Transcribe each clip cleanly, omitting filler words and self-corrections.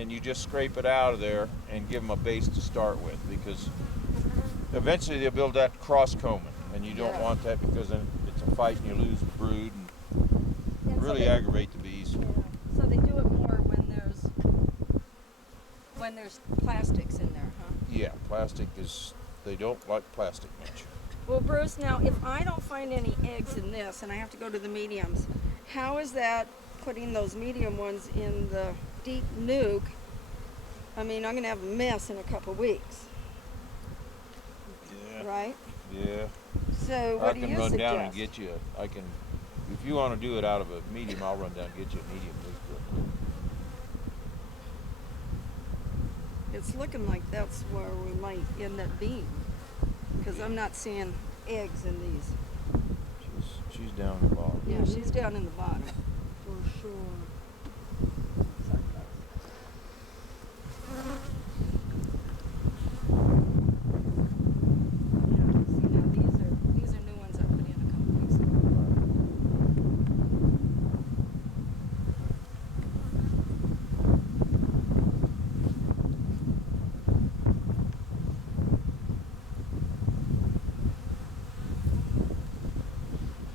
and you just scrape it out of there and give them a base to start with, because eventually they'll build that cross combing, and you don't want that, because then it's a fight and you lose the brood and really aggravate the bees. Yeah. So they do it more when there's plastics in there, huh? Yeah, plastic is, they don't like plastic much. Well, Bruce, now if I don't find any eggs in this and I have to go to the mediums, how is that putting those medium ones in the deep nuke? I mean, I'm going to have a mess in a couple weeks. Yeah. Right? Yeah. So what do you suggest? I can run down and get you, if you want to do it out of a medium, I'll run down and get you a medium nuke real quick. It's looking like that's where we might end up being, because I'm not seeing eggs in these. She's down in the bottom. Yeah, she's down in the bottom. For sure. Sorry, guys. Yeah, see now these are new ones I put in a couple weeks ago.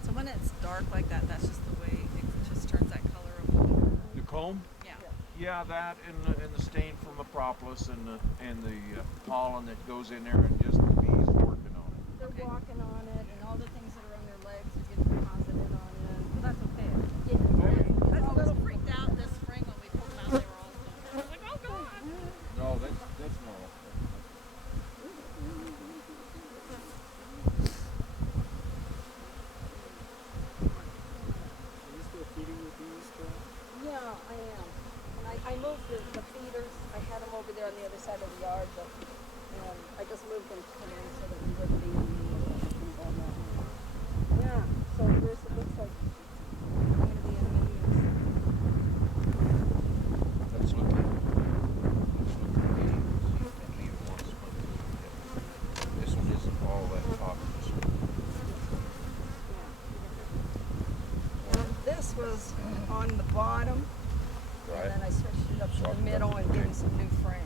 So when it's dark like that, that's just the way it just turns that color of blue. The comb? Yeah. Yeah, that and the stain from the propolis and the pollen that goes in there, and just the bees working on it. They're walking on it, and all the things that are on their legs are getting deposited on it. Well, that's okay. Yeah. I was a little freaked out this spring when we pulled them out. They were all still. I was like, oh god. No, that's normal. Are you still feeding your bees, Joe? Yeah, I am. And I moved the feeders. I had them over there on the other side of the yard, but I just moved them to come in so that we wouldn't be in the middle of things on that. Yeah, so Bruce, it looks like I'm going to be in mediums. Let's look at mediums. Leave one spot. This one isn't all that populous. This was on the bottom, Right. and then I switched it up to the middle and getting some new frames.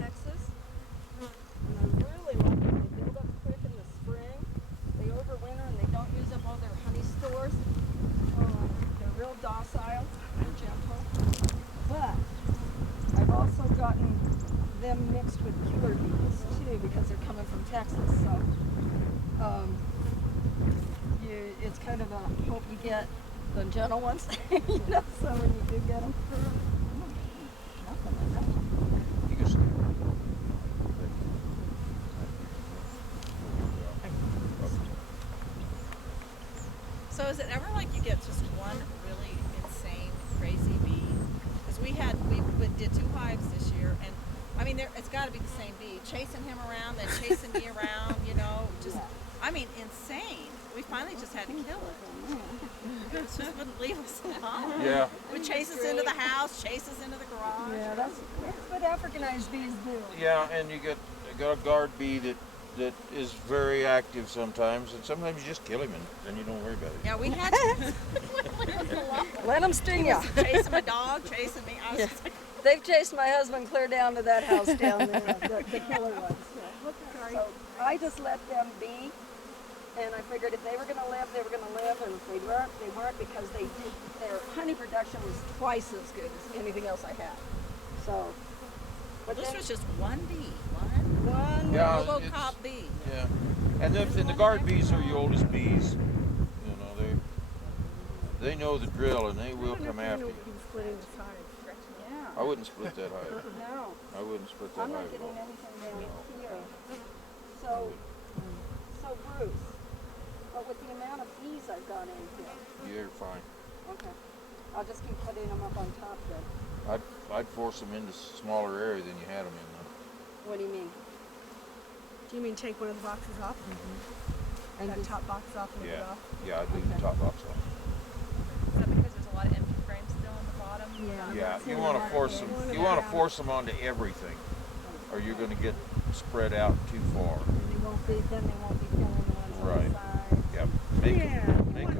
Texas, and I really like them. They build up quick in the spring. They overwinter and they don't use up all their honey stores. They're real docile and gentle. But I've also gotten them mixed with killer bees too, because they're coming from Texas. So it's kind of a hope you get the gentle ones. So when you do get them. Nothing like that. You can see. So is it ever like you get just one really insane, crazy bee? Because we did 2 hives this year, and I mean, it's got to be the same bee, chasing him around, then chasing me around, just, I mean, insane. We finally just had to kill it. It just wouldn't leave us alone. Yeah. It would chase us into the house, chase us into the garage. Yeah, that's what Africanized bees do. Yeah, and you got a guard bee that is very active sometimes, and sometimes you just kill him and then you don't worry about it. Yeah, we had to. Let them sting you. Chasing my dog, chasing me. I was just like, They've chased my husband clear down to that house down there, the killer ones. So I just let them be, and I figured if they were going to live, they were going to live, and if they weren't, because their honey production was twice as good as anything else I had. So, but this then, was just one bee, one Yeah, RoboCop bee. Yeah, and the guard bees are your oldest bees. They know the drill, and they will come after you. Splitting the hive. Yeah. I wouldn't split that hive. No. I wouldn't split that I'm not hive at getting all. anything down here. So Bruce, but with the amount of bees I've got in here, You're fine. okay, I'll just keep putting them up on top then. I'd force them into a smaller area than you had them in, What do you mean? Do you mean take one of the boxes off? And That just- top box off and though. leave it Yeah, off? yeah, I'd leave the top box off. Is that because there's a lot of empty frames still on the bottom? Yeah. Yeah, you want to force them. You want to force them onto everything. or you're going to get spread out too far. They won't be killing the ones on Right. the side. Yep. Make Yeah, them do it.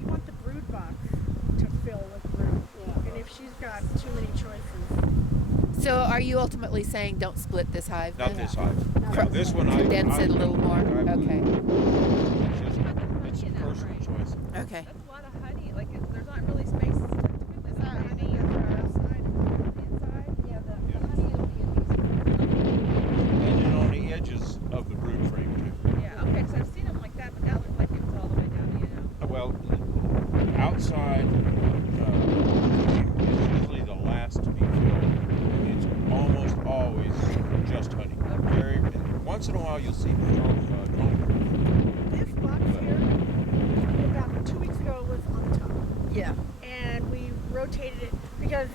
you want the brood box to fill with brood. Yeah. And if she's got too many choices, So are you ultimately saying don't split this hive? Not then? this hive. Not No, this this one. one Condense it a little more? I would. Okay. It's just, it's in a that personal frame. choice. Okay. That's a lot of honey. Like there's not really space to is that honey on the outside and on the inside? Yeah, the Yeah. honey will be in these. And then on the edges of the brood frame too. Yeah, okay, because I've seen them like that, but that looked like it was all the way down, you know. Well, outside is usually the last to be filled. It's almost always just honey. Very once in a while you'll see drone. This box here, about 2 weeks ago, was on the top. Yeah. And we rotated it because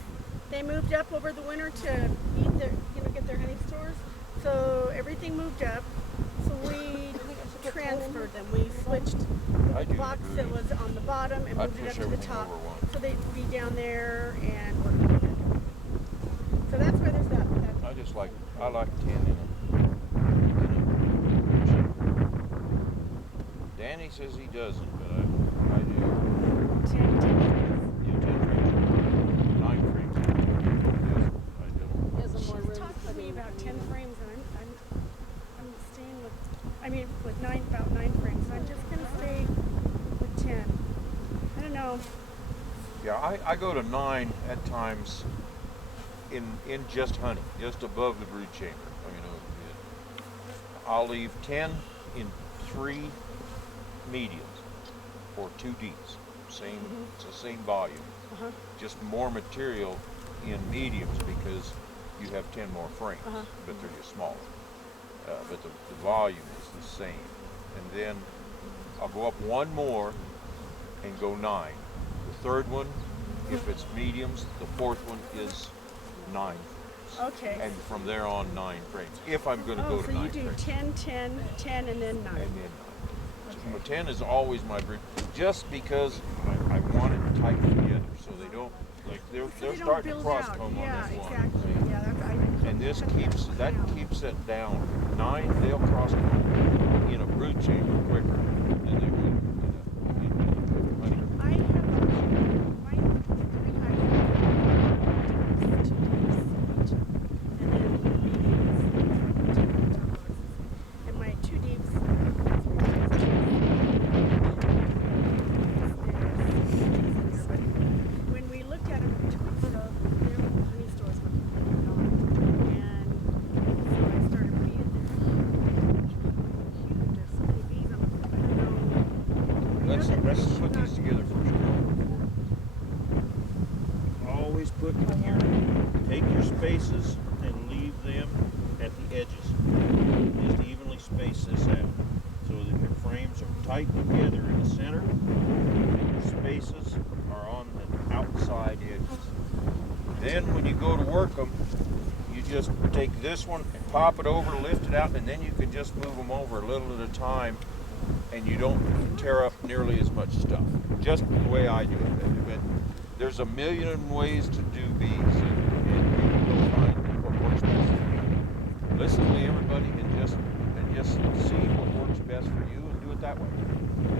they moved up over the winter to eat their, get their honey stores. So everything moved up. So we transferred them. We switched I the do box agree. that was on the bottom and I'd moved it up push to the everything top. over one. So they'd be down there and work together. So that's why there's that. I like 10 in a Danny says he doesn't, but I do. 10. Yeah, 10 frames. 9 frames. Yes, I do. Gives them more room. She's talked to me about 10 frames, and I'm staying with about 9 frames. So I'm just gonna stay with 10. I don't know. Yeah, I go to 9 at times in just honey, just above the brood chamber. I'll leave 10 in 3 mediums or 2 Ds. It's the same volume. Uh-huh. Just more material in mediums because you have 10 more frames, Uh-huh. but they're just smaller. But the volume is the same. And then I'll go up one more and go 9. The third one, if it's mediums, the fourth one is 9 frames. Okay. And from there on, 9 frames. If I'm going to Oh, go so to 9 you do frames. 10, 10, 10, and then 9. And then 9. 10 is always my breed, just because I want it tight together, so they don't they're So they don't starting to build cross out. comb Yeah, on this one. exactly. Yeah, that's And this cut that keeps down. it down. 9, they'll cross comb in a brood chamber quicker than they will in honey. I have my 3 hives, 2 deeps each, and then 2 top boxes. And my 2 deeps, 3 hives. But when we looked at them 2 weeks ago, their honey stores were completely gone. And so I started being huge. There's so many bees. I don't know. Let's put these together first, girl. Always put in here. Take your spaces and leave them at the edges. Just evenly space this out so that your frames are tight together in the center and your spaces are on the outside edges. Then when you go to work them, you just take this one and pop it over, lift it out, and then you can just move them over a little at a time, and you don't tear up nearly as much stuff. Just the way I do it. But there's a million ways to do bees, and you will find what works best for you. Listen to everybody and just see what works best for you and do it that way.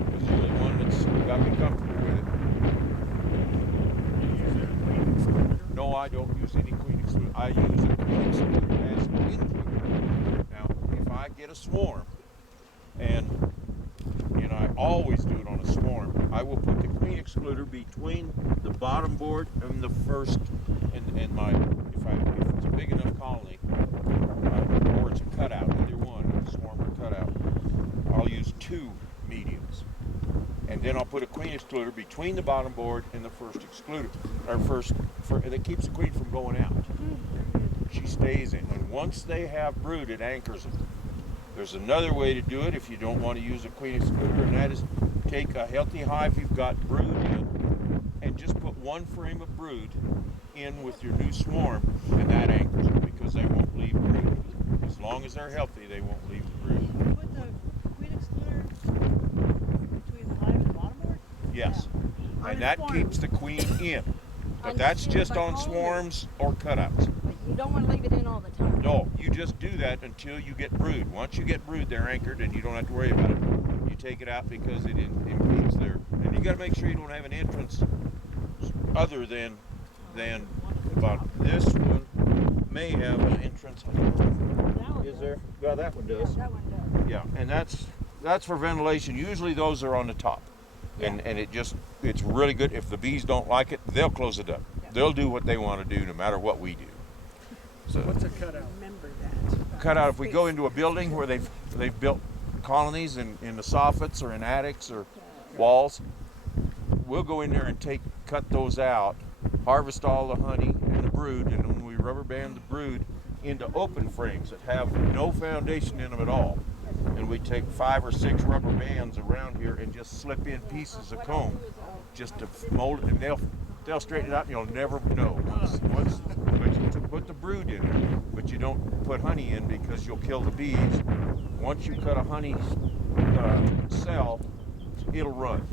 Because you're the one that's got to be comfortable with it. No, I don't use any queen excluder. I use a queen excluder as an intruder. Now, if I get a swarm, and I always do it on a swarm, I will put the queen excluder between the bottom board and the first, and my, if it's a big enough colony, or it's a cutout, either one, swarm or cutout, I'll use 2 mediums. And then I'll put a queen excluder between the bottom board and the first excluder, that keeps the queen from going out. She stays in, and once they have brood, it anchors them. There's another way to do it if you don't want to use a queen excluder, and that is take a healthy hive you've got brood in and just put 1 frame of brood in with your new swarm, and that anchors them because they won't leave brood. As long as they're healthy, they won't leave the brood. Put the queen excluder between the hive and the bottom board? Yes. On And a that swarm. keeps the queen in. But On that's the- just but on only. swarms or cutouts. But you don't want to leave it in all the time. No, you just do that until you get brood. Once you get brood, they're anchored and you don't have to worry about it. You take it out because it impedes their, and you got to make sure you don't have an entrance other than about this one may have an entrance. Is there? Well, that one does. Yeah, that one does. Yeah, and that's for ventilation. Usually those are on the top, and it's really good. If the bees don't like it, they'll close it up. Yeah. They'll do what they want to do, no matter what we do. So What's a cutout? Remember that. cut out if we go into a building where they've built colonies in the soffits or in attics or walls, we'll go in there and cut those out, harvest all the honey and the brood, and when we rubber band the brood into open frames that have no foundation in them at all, and we take 5 or 6 rubber bands around here and just slip in pieces of comb just to mold it, and they'll straighten it out and you'll never know once but you put the brood in there, but you don't put honey in because you'll kill the bees. Once you cut a honey cell, it'll run,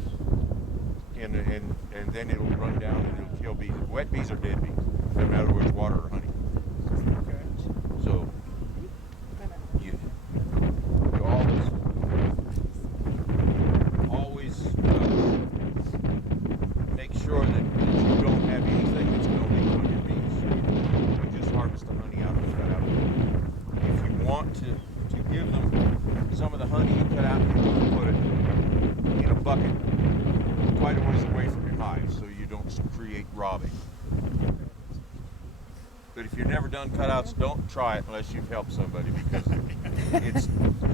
and then it'll run down and it'll kill bees. Wet bees are dead bees, no matter whether it's water or honey. Okay. So you always make sure that you don't have anything that's going to leak on your bees. You just harvest the honey out of the cutout. If you want to give them some of the honey you cut out, you can put it in a bucket quite a ways away from your hive so you don't create robbing. But if you've never done cutouts, don't try it unless you've helped somebody, because it's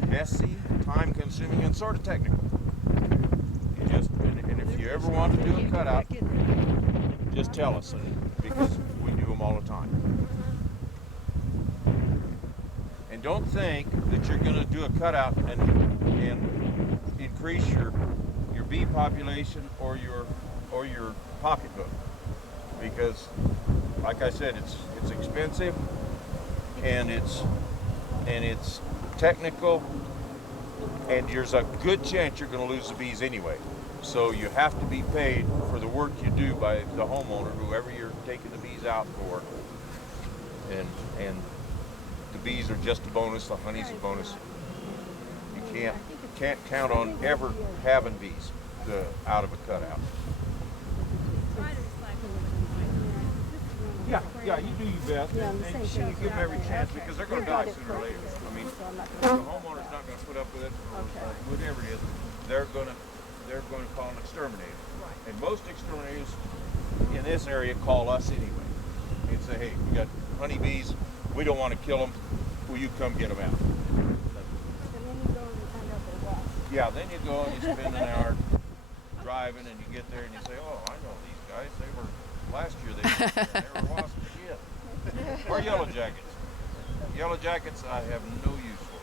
messy, time-consuming, and sort of technical. And if you ever want to do a cutout, just tell us, because we do them all the time. And don't think that you're going to do a cutout and increase your bee population or your pocketbook, because, like I said, it's expensive and it's technical, and there's a good chance you're going to lose the bees anyway. So you have to be paid for the work you do by the homeowner, whoever you're taking the bees out for. And the bees are just a bonus. The honey's a bonus. You can't count on ever having bees out of a cutout. Yeah, you do your best, and you give them every chance, because they're going to die sooner or later. I mean, the homeowner's not going to put up with it, or whatever it is. They're going to call an exterminator, and most exterminators in this area call us anyway and say, "Hey, we got honeybees. We don't want to kill them. Will you come get them out?" And then you go and you find out they're lost. Yeah, then you go and you spend an hour driving, and you get there and you say, "Oh, I know these guys. They were last year. They were wasps again." Or yellow jackets. Yellow jackets, I have no use for.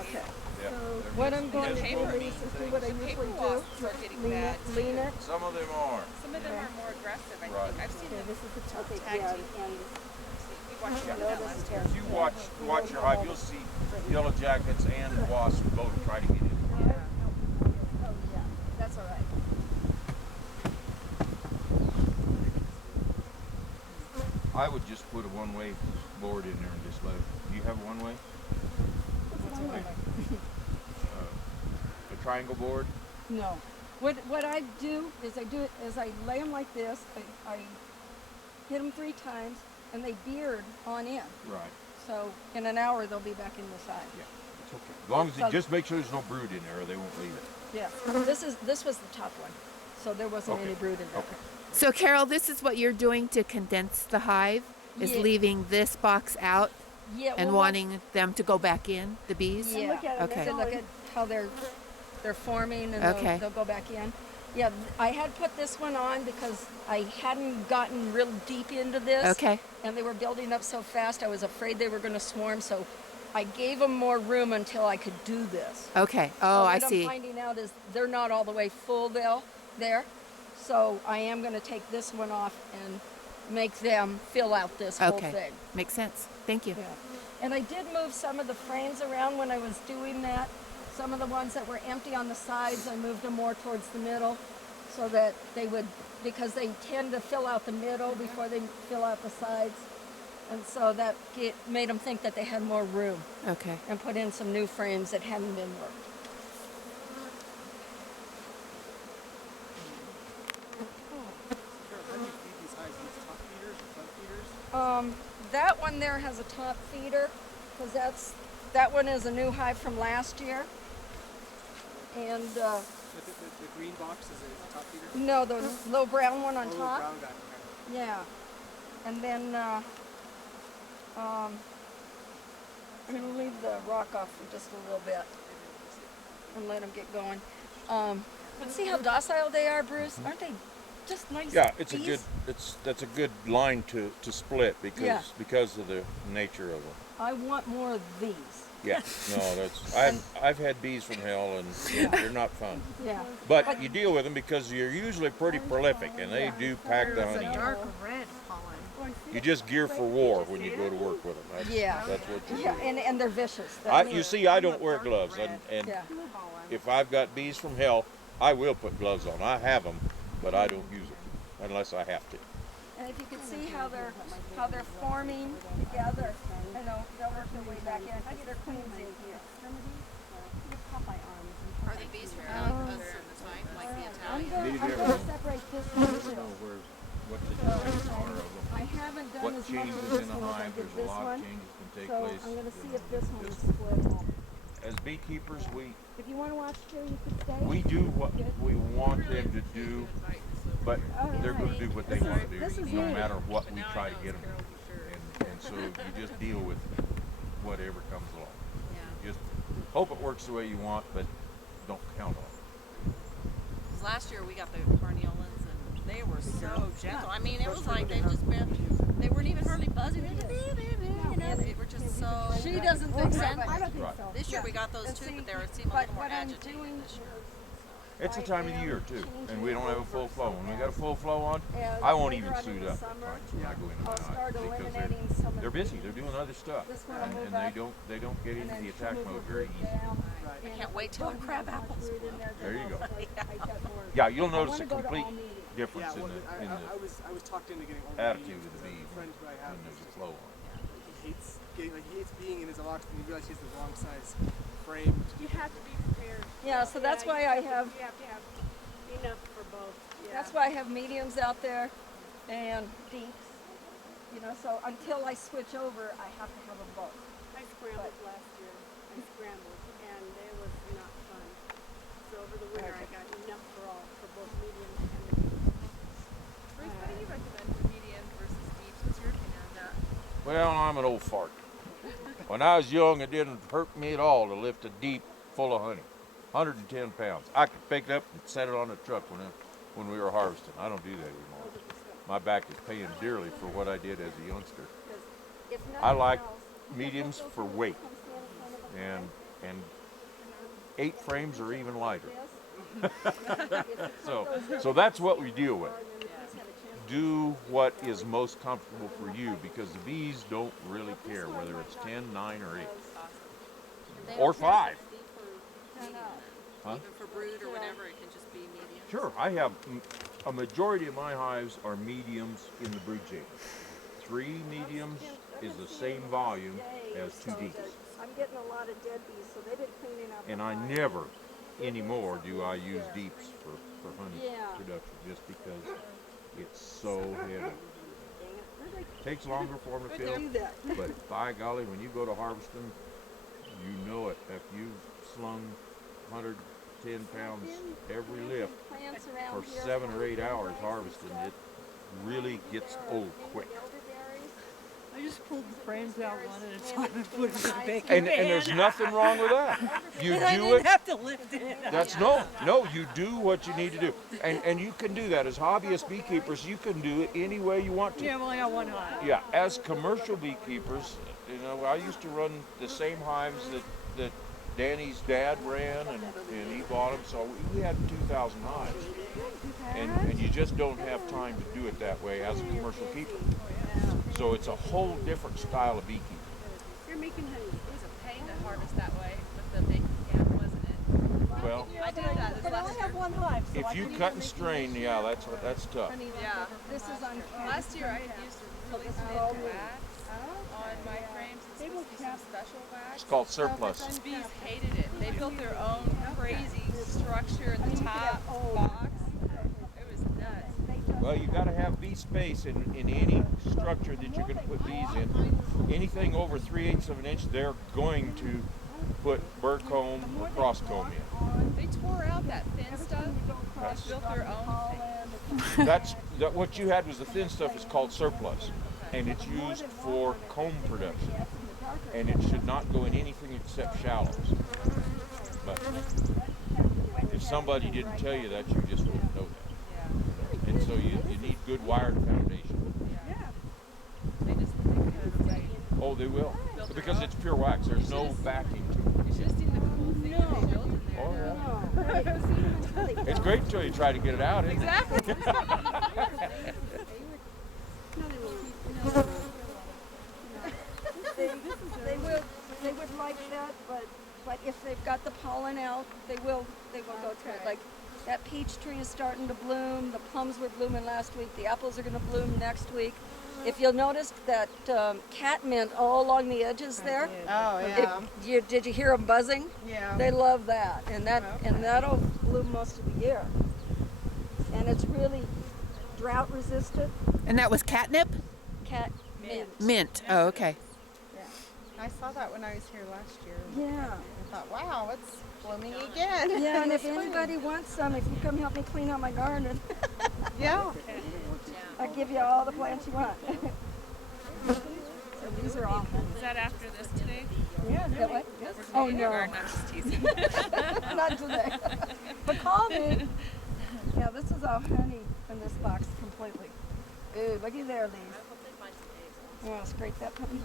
Okay. Yeah, So they're what just I'm going to paper do is do what I usually paper do. wasps are getting bad, Lean it. Some of them are. Some of them are more aggressive, I Right. think. I've seen them. This is the top. Okay, Tag yeah, team. and We watched Yeah. them that last year. If you watch your hive, you'll see yellow jackets and wasps both try to get in. oh yeah, that's all right. I would just put a one-way board in there and just let it. Do you have a one-way? A triangle board? No. What I do is I lay them like this. I hit them 3 times, and they beard on in. Right. So in an hour they'll be back in the side. Yeah. It's okay. As long as you just make sure there's no brood in there, or they won't leave it. Yeah. This was the top one, so there wasn't Okay. any brood in there. Okay. So Carol, this is what you're doing to condense the hive, is Yeah. leaving this box out Yeah. and well, wanting them to go back in, the bees? Yeah. Look at it, Okay. So look at how they're forming, and Okay. they'll go back in. Yeah, I had put this one on because I hadn't gotten real deep into this. Okay. And they were building up so fast, I was afraid they were going to swarm, so I gave them more room until I could do this. Okay. So Oh, I what see. I'm finding out is they're not all the way full there. So I am going to take this one off and make them fill out this whole Okay. thing. Makes sense. Thank you. Yeah. And I did move some of the frames around when I was doing that. Some of the ones that were empty on the sides, I moved them more towards the middle so that they would, because they tend to fill out the middle before they fill out the sides. And so that made them think that they had more room Okay. and put in some new frames that hadn't been worked. How do you feed these hives? These top feeders or front feeders? That one there has a top feeder, because that one is a new hive from last year. And The green box is a top feeder? no, the little brown one on Oh, top. brown guy. Okay. Yeah. And then I'm going to leave the rock off for just a little bit and let them get going. But see how docile they are, Bruce? Aren't they just nice? Yeah, it's bees? that's a good line to split because Yeah. because of the nature of them. I want more of these. Yeah, no, that's I've had bees from hell and they're not fun. Yeah. But you deal with them because you're usually pretty prolific and they do pack the honey. dark red pollen. You just gear for war when you go to work with them. That's, Yeah. that's what you Yeah, do. and they're vicious. You see, I don't wear gloves, and Yeah. if I've got bees from hell, I will put gloves on. I have them, but I don't use them unless I have to. And if you can see how they're forming together, I know they'll work their way back in. I get their queens in here. Are the bees from a certain type, like the I'm Italian? gonna separate this one too. What the changes are of them. I haven't done What as much changes with in this the one as I hive, did there's a this lot one. of changes can take So place. I'm gonna see if this one is split. As beekeepers, If you want to watch too, you can stay. we do what we want them to do, but they're going to do what they want to This do, is no neat. matter what we try to get them to do. And so you just deal with whatever comes along. Just hope it works the way you want, but don't count on it. 'Cause last year we got the carnelians and they were so gentle. I mean, it was like they they weren't even hardly buzzing. They just, you know, they were just so. She doesn't think so. I don't think Right. This year we got those And too, see, but they seemed a but little more what I'm agitated doing this year. It's the time of the year too, and we don't have a full flow. When we got a full flow on, And I won't later even on in suit the up summer, when I go into my I'll hive start because eliminating some of they're the busy. bees. They're doing other stuff, This one will and move they up, don't get and into then the attack move mode her very root easy. down, Right. and can't wait till if crab there's apples fruit in there, There then you go. I got more. Yeah, you'll I notice wanna a go to complete all meetings. difference Yeah, well, in the I was talked into getting all attitude of the bees. bee A friend who I have when there's a just- flow on. he hates being in his box, and he realized he has the wrong size frame. You have to be prepared. Yeah, so that's why I have, You have to have enough for both. Yeah. that's why I have mediums out there and deeps. You know, so until I switch over, I have to have them both. I scrambled last year. I scrambled, and it was not fun. So over the winter, I got enough for both mediums and the deep. Bruce, what do you recommend for medium versus deeps? What's your opinion on that? Well, I'm an old fart. When I was young, it didn't hurt me at all to lift a deep full of honey, 110 pounds. I could pick it up and set it on the truck when we were harvesting. I don't do that anymore. My back is paying dearly for what I did as a youngster. If I nothing like else, mediums for weight, and 8 frames are even lighter. So that's what we deal with. Do what is most comfortable for you because the bees don't really care whether it's 10, 9, or 8. Or 5. Huh? Even for brood or whatever, it can just be medium. Sure, I have a majority of my hives are mediums in the brood chamber. 3 mediums is the same volume as 2 deeps. I'm getting a lot of dead bees, so they've been cleaning up. And the I hive. never anymore do I use deeps for honey Yeah. production just because it's so heavy. Dang it. Takes longer for them to fill, Do that. but by golly, when you go to harvest them, you know it. If you've slung 110 pounds every lift Plants for around here. 7 or 8 hours harvesting, it really gets old quick. Elderberries. I just pulled the frames out one at a time and put them in the baking And there's nothing wrong with that. You I do didn't it. have to lift it. That's no, you do what you need to do. And you can do that. As hobbyist beekeepers, you can do it any way you want to. Yeah, well, I got one hive. Yeah, as commercial beekeepers, you know, I used to run the same hives that Danny's dad ran, and he bought them, so we had 2,000 hives. And you just don't have time to do it that way as a commercial keeper. So it's a whole different style of beekeeping. You're making honey. It was a pain to harvest that way with the baking can, wasn't it? Well, I did that this But I last only have year. one hive, so I if you can cut and strain, yeah, that's tough. Yeah. This is on Last year I had used a really thin wax hive frames. It's supposed to be some special wax. It's called surplus. The bees hated it. They built their own crazy structure in the top box. It was nuts. Well, you got to have bee space in any structure that you're going to put bees in. Anything over 3/8 of an inch, they're going to put burr comb or cross comb in. They tore out that thin stuff. They built their own thing. What you had was the thin stuff is called surplus, and it's used for comb production, and it should not go in anything except shallows. But if somebody didn't tell you that, you just wouldn't know that. And so you need good wired foundation. They just cut it away. Oh, they will, because it's pure wax. There's no backing to it. You should have seen the cool thing that they built in there. Oh, yeah. It's great until you try to get it out, isn't it? Exactly. They would like that, but if they've got the pollen out, they will go to it. Like that peach tree is starting to bloom. The plums were blooming last week. The apples are going to bloom next week. If you'll notice that catmint all along the edges there. Oh, Did you hear them buzzing? Yeah. They love that, and that'll bloom most of the year. And it's really drought resistant. And that was catnip? Catmint. Mint. Oh, okay. I saw that when I was here last year. Yeah. I thought, wow, it's blooming again. Yeah, and if anybody wants some, if you come help me clean out my garden, Yeah. I'll give you all the plants you want. So these are all. Is that after this today? Yeah. What? We're Oh cleaning your no, garden. I'm just teasing. not today. But call me. Yeah, this is all honey in this box completely. Ooh, looky there, Lee. You want to scrape that puppy?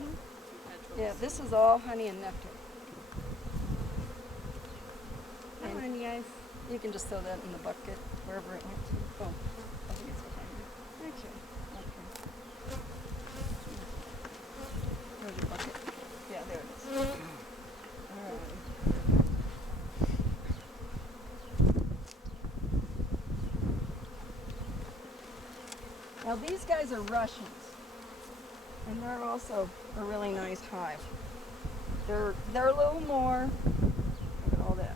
Yeah, this is all honey and nectar. Come on, you guys. You can just throw that in the bucket, wherever it went to. Oh, I think it's behind you. Okay. There's your bucket. Yeah, there it is. All right. Now these guys are Russians, and they're also a really nice hive. They're a little more. Look at all that.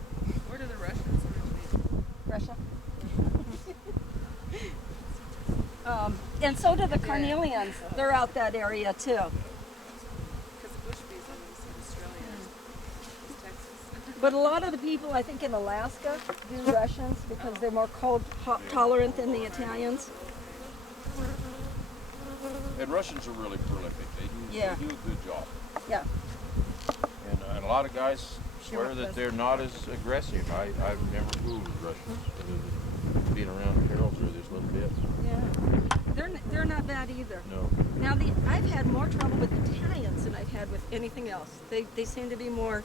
Where do the Russians originate? Russia. And so do the carnelians. They're out that area too. Because the bush bees in Australia. It's Texas. But a lot of the people, I think, in Alaska do Russians because they're more cold tolerant than the Italians. And Russians are really prolific. They do a good job. Yeah. And a lot of guys swear that they're not as aggressive. I've never fooled with Russians. Being around Carroll's or this little bit. Yeah. They're not bad either. No. Now I've had more trouble with Italians than I've had with anything else. They seem to be more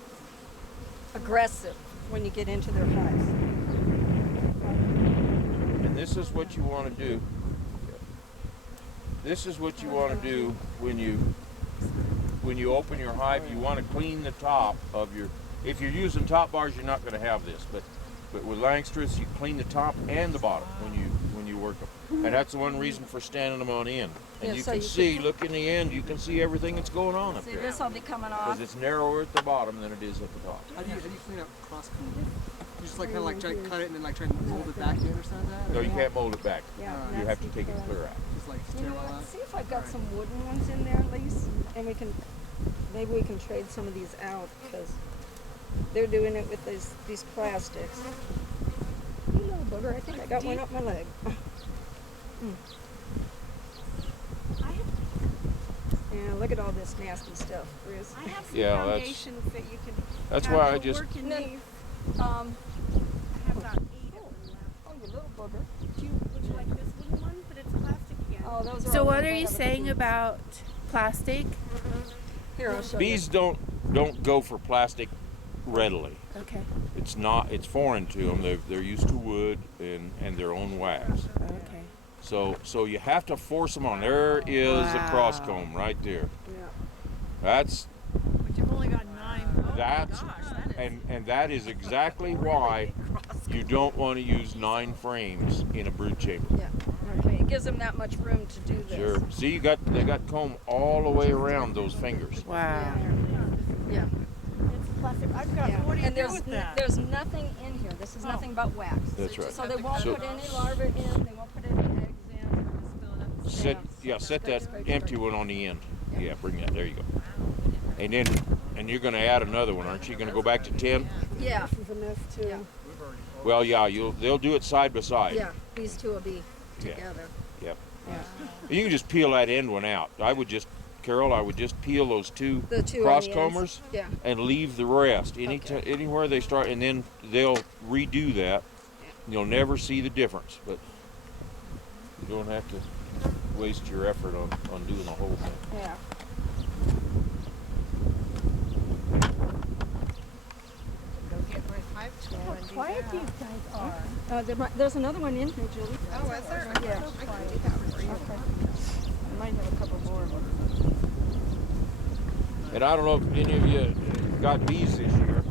aggressive when you get into their hives. And this is what you want to do. This is what you want to do when you open your hive. You want to clean the top of your. If you're using top bars, you're not going to have this. But with Langstroths, you clean the top and the bottom when you work them. And that's the one reason for standing them on end. And Yeah, you so can you see. Look in the end. You can see everything that's going on up See, there. this will be coming Because off. it's narrower at the bottom than it is at the top. How do you clean up cross comb? You just like kind of like try to cut it and then like try and mold it back in or something like that? No, you can't mold it back. Yeah, You have to take it clear out. Just like You tear know all what? out? See if I've got some wooden ones in there at least, and maybe we can trade some of these out because they're doing it with these plastics. You little booger, I think I got one up my leg. Yeah, look at all this nasty stuff, Bruce. I have some Yeah, that's- foundations that you can That's have why I to just. work in No. these. Um, I have about 8 of them left. oh, you little booger. Would you like this wooden one? But it's plastic again. Oh, those are So all what ones are I you have at the saying booth. about plastic? Here, I'll show Bees don't go for plastic readily. Okay. It's foreign to them. They're used to wood and their own wax. Okay. So you have to force them on. There is a cross Wow. comb right there. you. Yeah. That's But you've only got 9. that's and that is exactly why you don't want to use 9 frames in a brood chamber. Yeah. Okay. gives them that much room to do this. Sure. See, they got comb all the way around those fingers. Wow. Yeah. It's plastic. I've got. Yeah. What do you And do with that? there's nothing in here. This is nothing but wax. That's right. So they won't So- put any larvae in. They won't put any eggs in. Set that empty one on the end. Yeah, bring that. There you go. And you're going to add another one, aren't you? You're going to go back to 10? Yeah. This is a mess too. Yeah. Well, yeah, they'll do it side by side. Yeah. These two will be Yeah. together. Yep. Yeah. You can just peel that end one out. Carol, I would just peel those two The two on cross the ends. combers Yeah. and leave the rest. Anywhere they start, and then they'll redo that. You'll never see the difference, but you don't have to waste your effort on doing the whole thing. Yeah. How quiet these guys are. There's another one in here, Julie. Oh, is there? Yeah. I can do that for you. I might have a couple more. And I don't know if any of you got bees this year,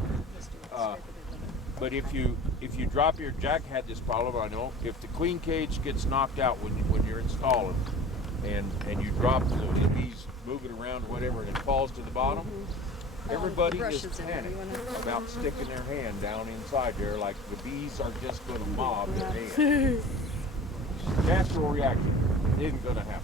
but if you drop your Jack had this problem, I know. If the queen cage gets knocked out when you're installing, and you drop the bees moving around, whatever, and it falls to the bottom, everybody is brushes in there. panicked You wanna- about sticking their hand down inside there, like the bees are just going to mob their hand. Natural reaction isn't going to happen.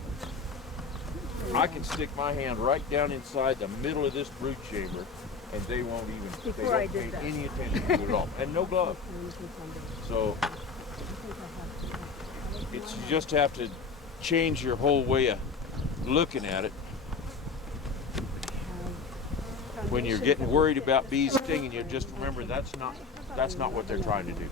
I can stick my hand right down inside the middle of this brood chamber, and they won't even Before I don't did pay that. any attention to it at all, and no gloves. So you just have to change your whole way of looking at it. When you're getting worried about bees stinging you, just remember that's not what they're trying to do.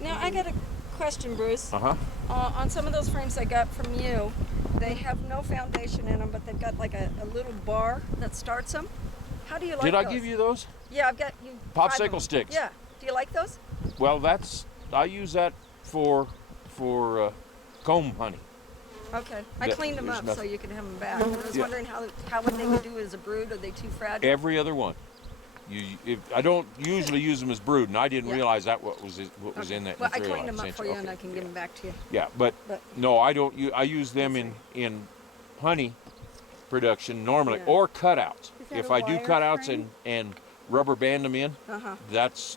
Now I got a question, Bruce. Uh-huh. On some of those frames I got from you, they have no foundation in them, but they've got like a little bar that starts them. How do you like Did those? I give you those? Yeah, I've got you. 5 of Popsicle them. sticks. Yeah. Do you like those? Well, I use that for comb honey. Okay. I Yeah, cleaned them there's up so nothing. you could have them back. I was Yeah. wondering how would they do as a brood? Are they too fragile? Every other one. I don't usually use them as brood, and I didn't Yeah. realize that what was Okay. in that Well, I material. cleaned them up sent for you, and I can yeah. give them back to you. Yeah, but But- no, I don't. I use them in honey production normally, Yeah. or cutouts. Is that If a I do wire cutouts frame? and rubber band them in, Uh-huh.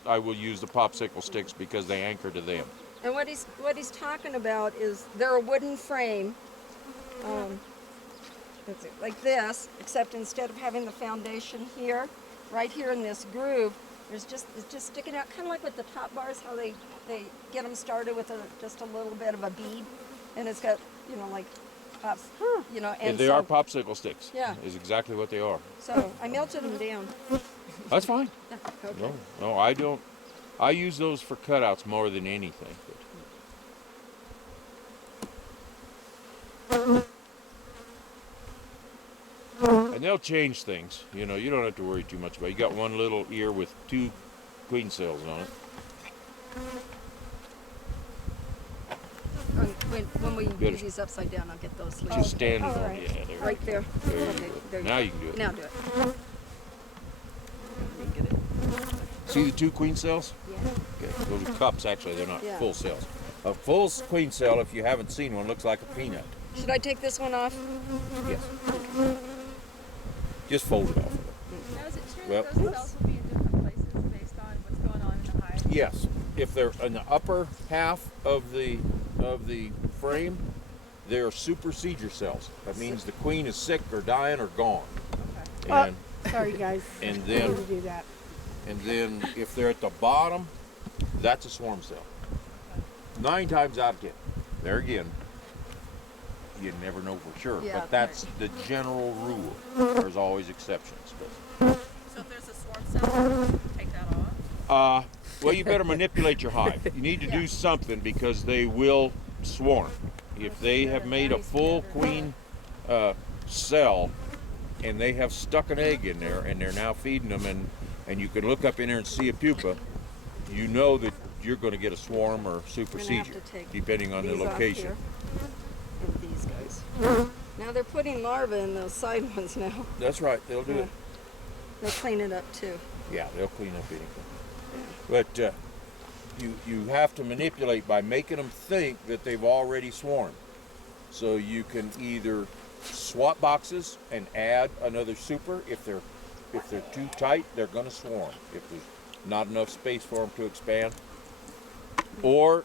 I will use the popsicle sticks because they anchor to them. And what he's talking about is they're a wooden frame, like this, except instead of having the foundation here, right here in this groove, it's just sticking out, kind of like with the top bars, how they get them started with just a little bit of a bead, and it's got like pops, and And they so, are popsicle sticks. Yeah. Is exactly what they are. So I melted them down. That's fine. Okay. No, I don't. I use those for cutouts more than anything. And they'll change things. You don't have to worry too much about it. You got one little ear with 2 queen cells on it. When we Good. do these upside down, I'll get those leaves. Just stand it all on. right. Yeah, there. Right there. There you Okay, go. there Now go. you can do it. Now do it. See the 2 queen cells? Yeah. Okay. Those are cups, actually. They're not Yeah. full cells. A full queen cell, if you haven't seen one, looks like a peanut. Should I take this one off? Yes. Just fold it off. Now, is it true Well- that those cells will be in different places based on what's going on in the hive? Yes, if they're in the upper half of the frame, they're supersedure cells. That means the queen is sick or dying or gone. Okay. And, Sorry, guys. and I then need to do that. if they're at the bottom, that's a swarm cell. 9 times out of 10. There again, you never know for sure, Yeah, but that's the general rule. There's always exceptions, but. So if there's a swarm cell, take that off. Well, you better manipulate your hive. You need to do something because they will swarm. If they have made a full queen cell and they have stuck an egg in there and they're now feeding them and you can look up in there and see a pupa, you know that you're going to get a swarm or supersedure, take depending on the these off location. here. And these guys. Now they're putting larvae in those side ones now. That's right, they'll do Yeah. it. They'll clean it up too. Yeah, they'll clean up anything. But you have to manipulate by making them think that they've already swarmed. So you can either swap boxes and add another super. If they're too tight, they're going to swarm. If there's not enough space for them to expand, or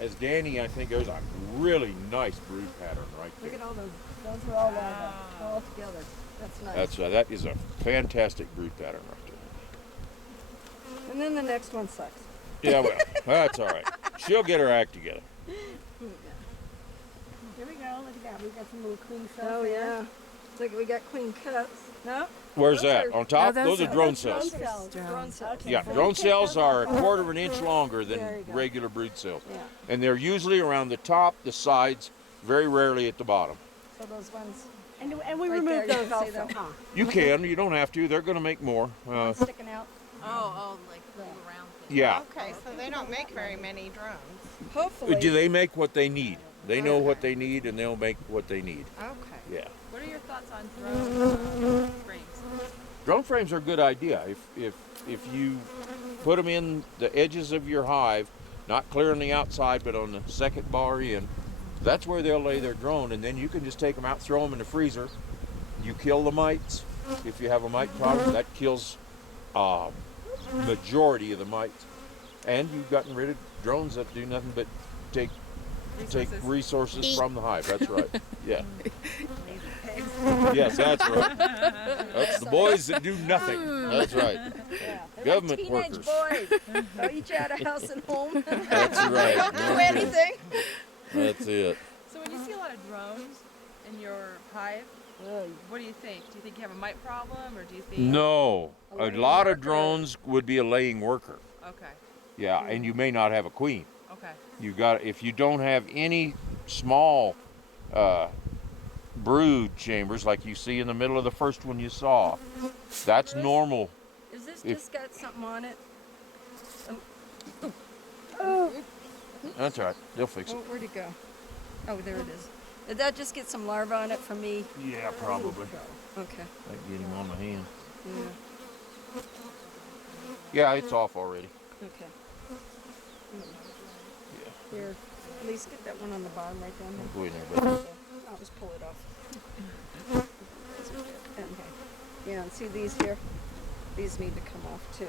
as Danny, I think there's a really nice brood pattern right Look there. at all those. Those are all larvae, all together. That's nice. That is a fantastic brood pattern right And then the next one sucks. there. Yeah, well, that's all right. She'll get her act together. Here we go. Look at that. We got some little queen cells. Oh there. yeah. It's like we got queen cuts. No. Where's Those that? are- On top? No, those those are are- drone Drone cells. cells. Drone cells. Okay. Yeah, So drone we take cells those are off. a quarter of an inch longer There than you go. regular brood cells. Yeah. And they're usually around the top, the sides, very rarely at the bottom. So those ones And we right remove there, you those can see also, them. huh? You can, you don't have to. They're going to make more. sticking out. Oh, like little round things. Yeah. Okay, so they don't make very many drones. Hopefully. Do they make what they need? They know what they need, and they'll make what they need. Okay. Yeah. What are your thoughts on drone frames? Drone frames are a good idea. If you put them in the edges of your hive, not clear on the outside, but on the second bar in, that's where they'll lay their drone, and then you can just take them out, throw them in the freezer. You kill the mites. If you have a mite problem, that kills majority of the mites. And you've gotten rid of drones that do nothing but take resources from the hive. That's right. Yeah. Yes, that's right. That's the boys that do nothing. That's right. Yeah. They're Government like teenage workers. boys. They'll eat you out of house and home. That's right. Don't do anything. That's it. So when you see a lot of drones in your hive, what do you think? Do you think you have a mite problem, or do you think? No, a laying lot of worker. drones would be a laying worker. Okay. Yeah, and you may not have a queen. Okay. You got if you don't have any small brood chambers like you see in the middle of the first one you saw. That's normal. Is this If- just got something on it? That's all right. They'll fix Oh, it. where'd it go? Oh, there it is. Did that just get some larvae on it from me? Yeah, probably. Okay. I get him on the hand. Yeah. Yeah, it's off already. Okay. Yeah. Here, at least get that one on the bottom right down there. Go in there, buddy. I'll just pull it off. Okay. Yeah, and see these here? These need to come off too.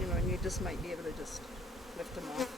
You know, and you just might be able to just lift them off.